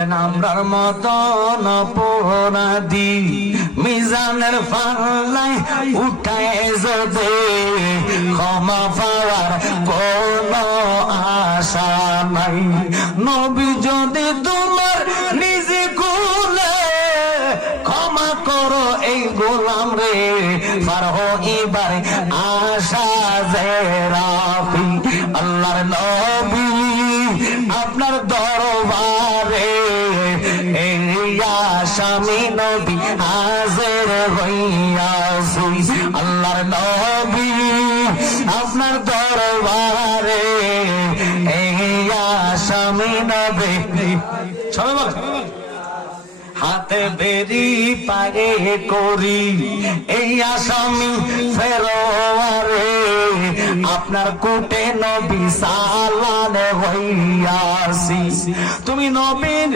আমরার মতন অপরাধী মিজানের পাল্লায় উঠায় যাবে ক্ষমা পাওয়ার কোন আশা নাই। নবী যদি তোমার নিজে কুলে ক্ষমা করো, এই গোলাম রে, পার এবার আশা যে রাফি। আল্লাহর নবী আপনার দরবারে আসামি নবী, হাজের আল্লাহর নবী, আপনার দরবারে আসামি নবী। হাতে বেরি পায়ে করি, এই আসামি ফেরোয়ারে। আপনার কোটে নবী সালান হইয়াছি তুমি নবীন